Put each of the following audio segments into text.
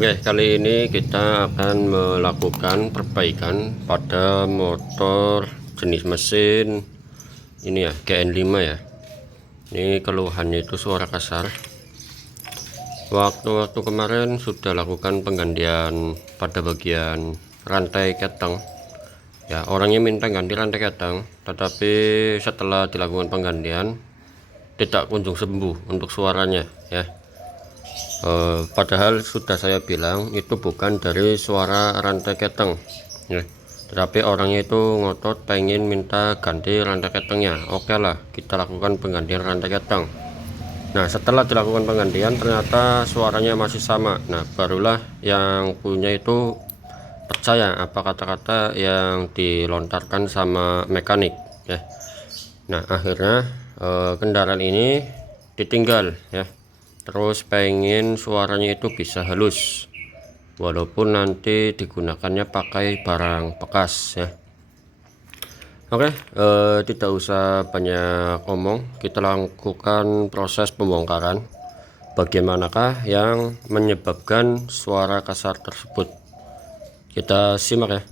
Oke, kali ini kita akan melakukan perbaikan pada motor jenis mesin ini ya, GN5 ya. Ini keluhannya itu suara kasar. Waktu kemarin sudah lakukan penggantian pada bagian rantai keteng. Ya, orangnya minta ganti rantai keteng, tetapi setelah dilakukan penggantian tidak kunjung sembuh untuk suaranya ya. Padahal sudah saya bilang itu bukan dari suara rantai keteng ya. Tetapi orangnya itu ngotot pengen minta ganti rantai ketengnya. Oke lah, kita lakukan penggantian rantai keteng. Nah, setelah dilakukan penggantian ternyata suaranya masih sama. Nah, barulah yang punya itu percaya apa kata-kata yang dilontarkan sama mekanik ya. Nah, akhirnya kendaraan ini ditinggal ya. Terus pengen suaranya itu bisa halus walaupun nanti digunakannya pakai barang bekas ya. Oke, tidak usah banyak omong, kita lakukan proses pembongkaran. Bagaimanakah yang menyebabkan suara kasar tersebut? Kita simak ya.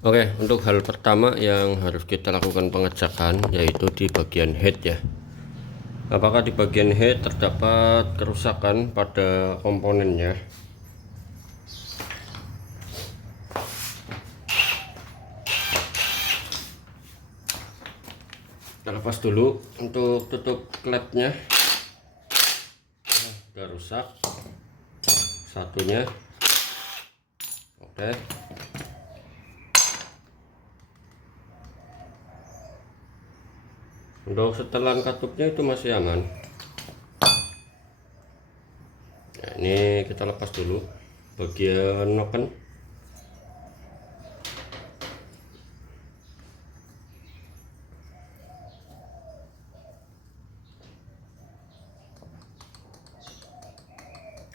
Oke, untuk hal pertama yang harus kita lakukan pengecekan yaitu di bagian head ya. Apakah di bagian head terdapat kerusakan pada komponennya? Kita lepas dulu untuk tutup klepnya. Sudah rusak satunya. Oke. Untuk setelan katupnya itu masih aman. Nah, ini kita lepas dulu bagian noken.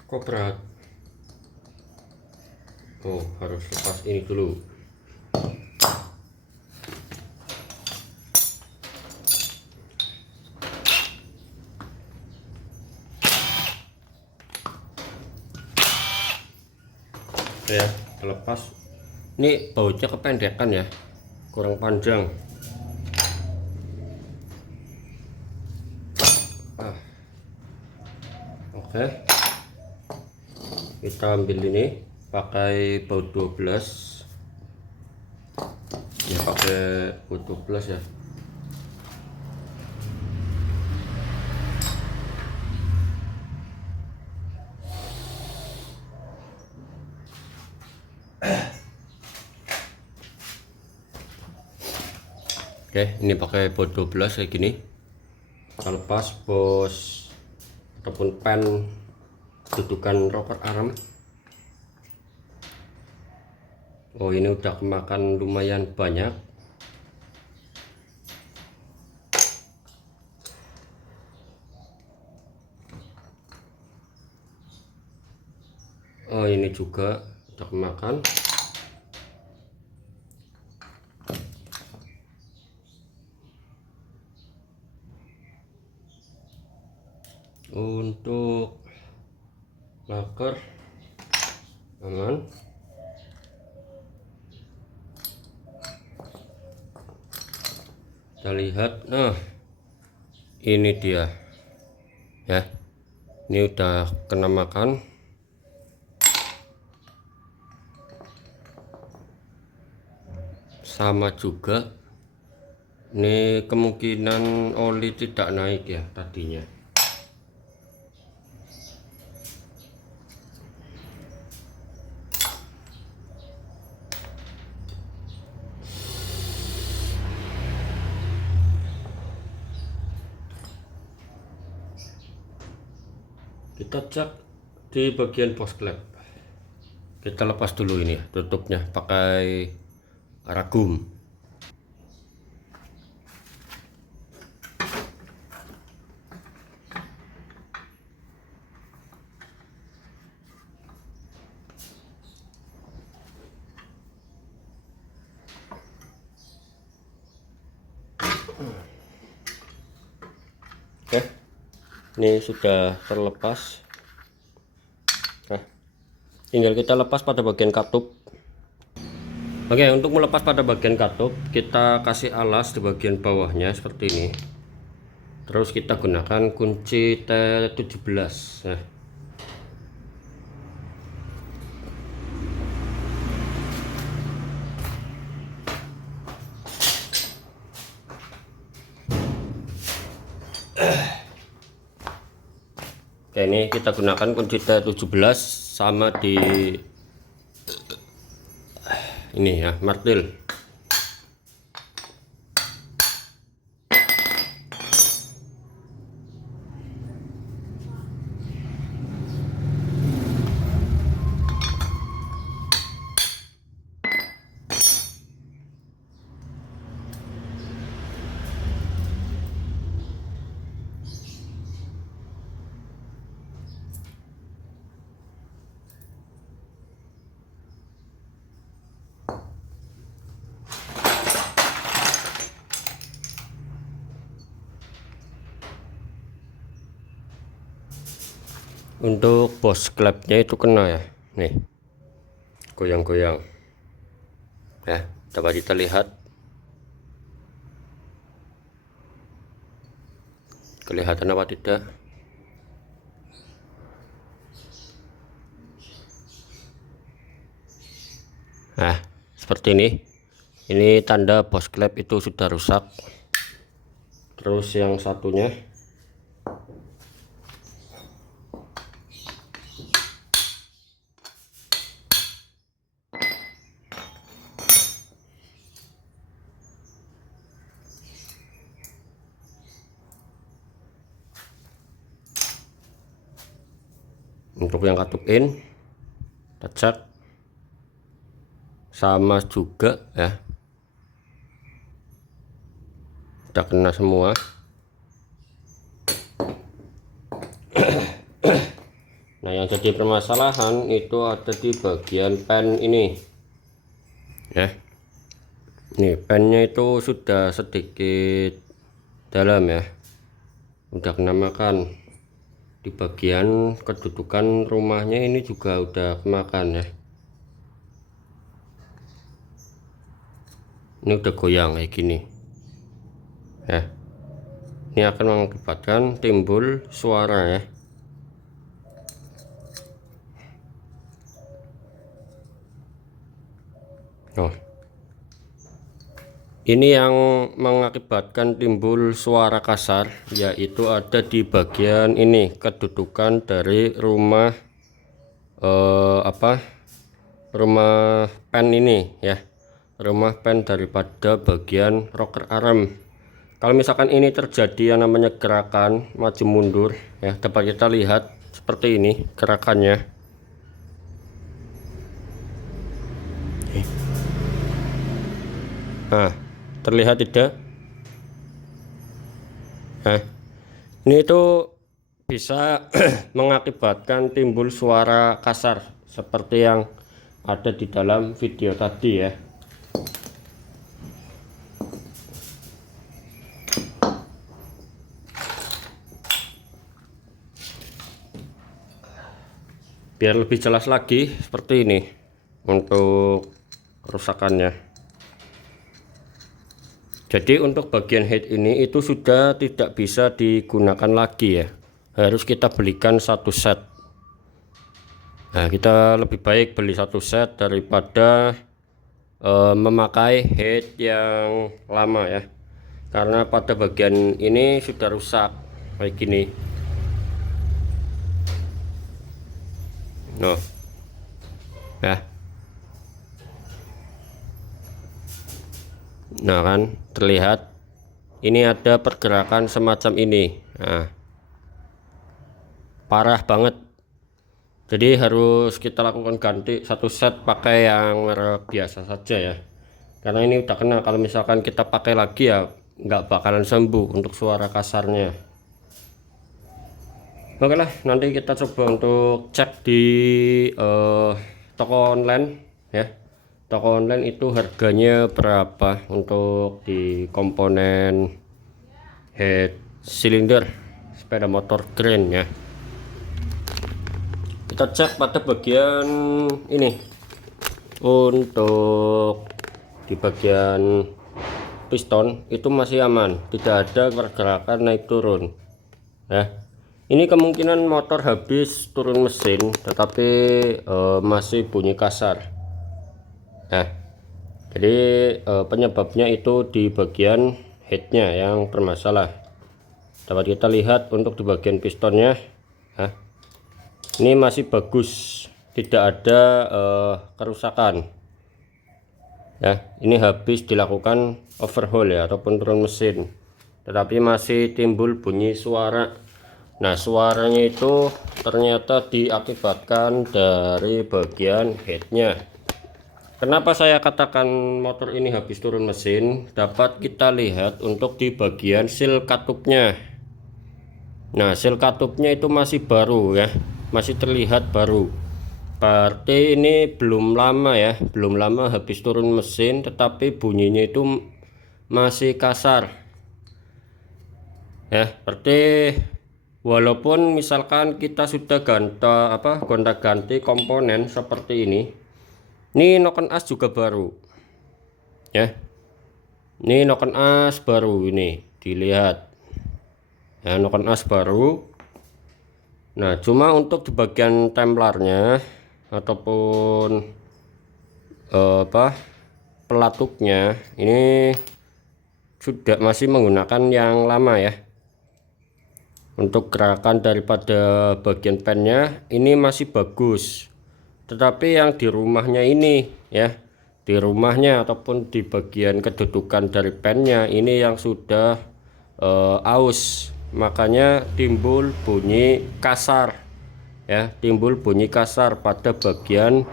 Kok berat? Oh, harus lepas ini dulu. Ya, terlepas. Ini bautnya kependekan ya, kurang panjang. Oke, kita ambil ini pakai baut 12 ya, pakai baut 12 ya. Oke, ini pakai bot 12 kayak gini. Kita lepas bos ataupun pen dudukan rocker arm. Oh, ini udah kemakan lumayan banyak. Oh, ini juga udah kemakan. Untuk laker aman. Kita lihat, nah ini dia ya, ini udah kena makan. Sama juga, ini kemungkinan oli tidak naik ya tadinya. Kita cek di bagian post klep. Kita lepas dulu ini tutupnya pakai ragum. Oke, ini sudah terlepas. Nah, tinggal kita lepas pada bagian katup. Oke, untuk melepas pada bagian katup, kita kasih alas di bagian bawahnya seperti ini. Terus kita gunakan kunci T17. Nah, oke, ini kita gunakan kunci T17 sama di ini ya, martil. Untuk bos klepnya itu kena ya, nih goyang-goyang ya, dapat kita lihat, kelihatan apa tidak. Nah, seperti ini tanda bos klep itu sudah rusak. Terus yang satunya untuk yang katup in, kita cek sama juga ya, udah kena semua. Nah, yang jadi permasalahan itu ada di bagian pen ini ya. Nih, pennya itu sudah sedikit dalam ya, udah kena makan. Di bagian kedudukan rumahnya ini juga udah kemakan ya. Ini udah goyang kayak gini ya. Ini akan mengakibatkan timbul suara ya. Oh, ini yang mengakibatkan timbul suara kasar, yaitu ada di bagian ini, kedudukan dari rumah rumah pen ini ya. rumah pen daripada bagian rocker arm. Kalau misalkan ini terjadi yang namanya gerakan maju mundur ya, dapat kita lihat seperti ini gerakannya. Nah, terlihat tidak? Nah, ini itu bisa mengakibatkan timbul suara kasar seperti yang ada di dalam video tadi ya. Biar lebih jelas lagi seperti ini untuk kerusakannya. Jadi untuk bagian head ini itu sudah tidak bisa digunakan lagi ya, harus kita belikan satu set. Nah, kita lebih baik beli satu set daripada memakai head yang lama ya, karena pada bagian ini sudah rusak kayak gini. Nah, nah kan terlihat ini ada pergerakan semacam ini. Nah, parah banget. Jadi harus kita lakukan ganti satu set pakai yang merek biasa saja ya, karena ini udah kena. Kalau misalkan kita pakai lagi ya nggak bakalan sembuh untuk suara kasarnya. Oke lah, nanti kita coba untuk cek di toko online ya. Toko online itu harganya berapa untuk di komponen head silinder sepeda motor Grand ya. Kita cek pada bagian ini, untuk di bagian piston itu masih aman, tidak ada pergerakan naik turun ya. Ini kemungkinan motor habis turun mesin, tetapi masih bunyi kasar. Nah, jadi penyebabnya itu di bagian headnya yang bermasalah. Dapat kita lihat untuk di bagian pistonnya, nah, ini masih bagus, tidak ada kerusakan. Ya, ini habis dilakukan overhaul ya ataupun turun mesin, tetapi masih timbul bunyi suara. Nah, suaranya itu ternyata diakibatkan dari bagian headnya. Kenapa saya katakan motor ini habis turun mesin? Dapat kita lihat untuk di bagian seal katupnya. Nah, seal katupnya itu masih baru ya, masih terlihat baru. Berarti ini belum lama ya, belum lama habis turun mesin, tetapi bunyinya itu masih kasar ya. Berarti walaupun misalkan kita sudah gonta-ganti komponen seperti ini noken as juga baru ya. Ini noken as baru, ini dilihat ya, noken as baru. Nah, cuma untuk di bagian templarnya ataupun pelatuknya ini sudah masih menggunakan yang lama ya. Untuk gerakan daripada bagian pennya ini masih bagus, tetapi yang di rumahnya ini ya, di rumahnya ataupun di bagian kedudukan dari pennya ini yang sudah aus, makanya timbul bunyi kasar ya, timbul bunyi kasar pada bagian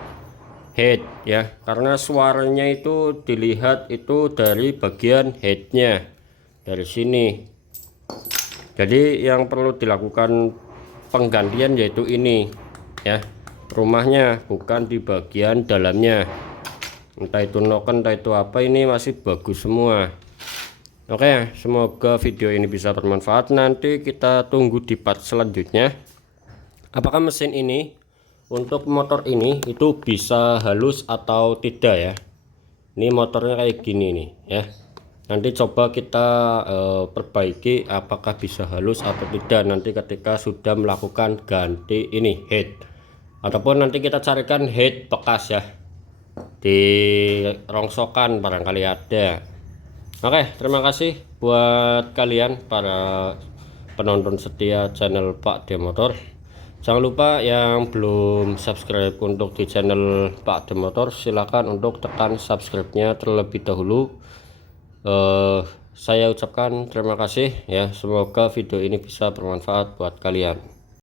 head ya, karena suaranya itu dilihat itu dari bagian headnya dari sini. Jadi yang perlu dilakukan penggantian yaitu ini ya, rumahnya, bukan di bagian dalamnya. Entah itu noken, entah itu apa, ini masih bagus semua. Oke, semoga video ini bisa bermanfaat. Nanti kita tunggu di part selanjutnya, apakah mesin ini untuk motor ini itu bisa halus atau tidak ya. Ini motornya kayak gini nih ya. Nanti coba kita perbaiki apakah bisa halus atau tidak nanti ketika sudah melakukan ganti ini head, ataupun nanti kita carikan head bekas ya di rongsokan, barangkali ada. Oke, terima kasih buat kalian para penonton setia channel Pak D Motor. Jangan lupa yang belum subscribe untuk di channel Pak The Motor, silakan untuk tekan subscribe-nya terlebih dahulu. Saya ucapkan terima kasih ya, semoga video ini bisa bermanfaat buat kalian.